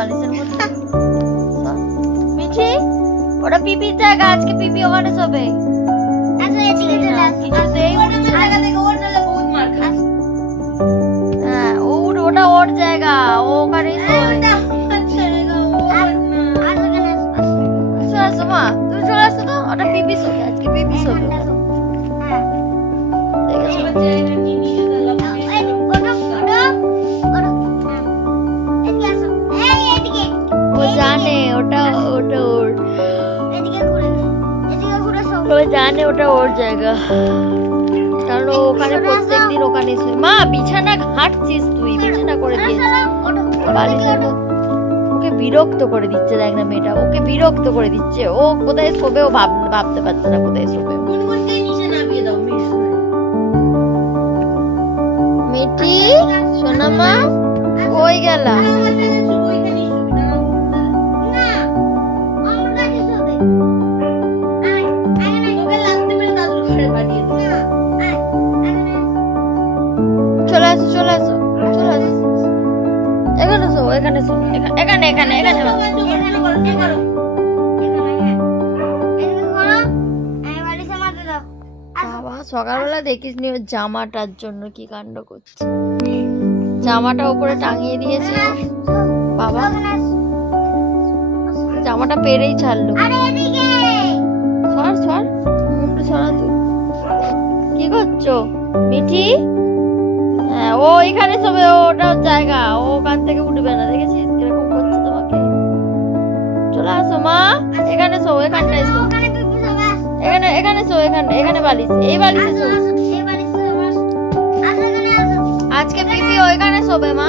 বালিশের মধ্যে। মিঠি ওটা পিপির জায়গা, আজকে পিপি ওখানে শোবে। কিছুতেই উঠছে না। হ্যাঁ ওটা ওর জায়গা, ও ওখানেই শোবে। চলে আসো মা, তুমি চলে আসো তো, ওটা পিপি শোবে, আজকে পিপি শোবে। ও জানে ওটা ওটা ওর, ও জানে ওটা ওর জায়গা, কারণ ও ওখানে প্রত্যেকদিন ওখানে শোয়। মা বিছানা ঘাটছিস তুই, বিছানা করে দিয়েছিস বালিশের মধ্যে। ওকে বিরক্ত করে দিচ্ছে, দেখ না মেয়েটা, ওকে বিরক্ত করে দিচ্ছে। ও কোথায় শোবে ও ভাবতে পারছে না কোথায় শোবে। মিঠি সোনা মা কই গেলা? চলে আসো চলে আসো চলে আসো, এখানে শো এখানে শো, এখানে এখানে এখানে। বাবা সকালবেলা দেখিস নি ওর জামাটার জন্য কি কাণ্ড করছে। জামাটা উপরে টাঙিয়ে দিয়েছে বাবা, জামাটা পেরেই ছাড়লো। সর সর মুন্ডু সরা, তুই কি করছো মিঠি? হ্যাঁ ও এখানে শোবে, ওটা ওর জায়গা, ও ওখান থেকে উঠবে না, দেখেছিস কিরকম করছে তোমাকে। চলে আসো মা, এখানে শো, এখানটায় শো, এখানে এখানে শো, এখানে এখানে বালিশ, এই বালিশে শো। আজকে পিপি ওইখানে শোবে মা।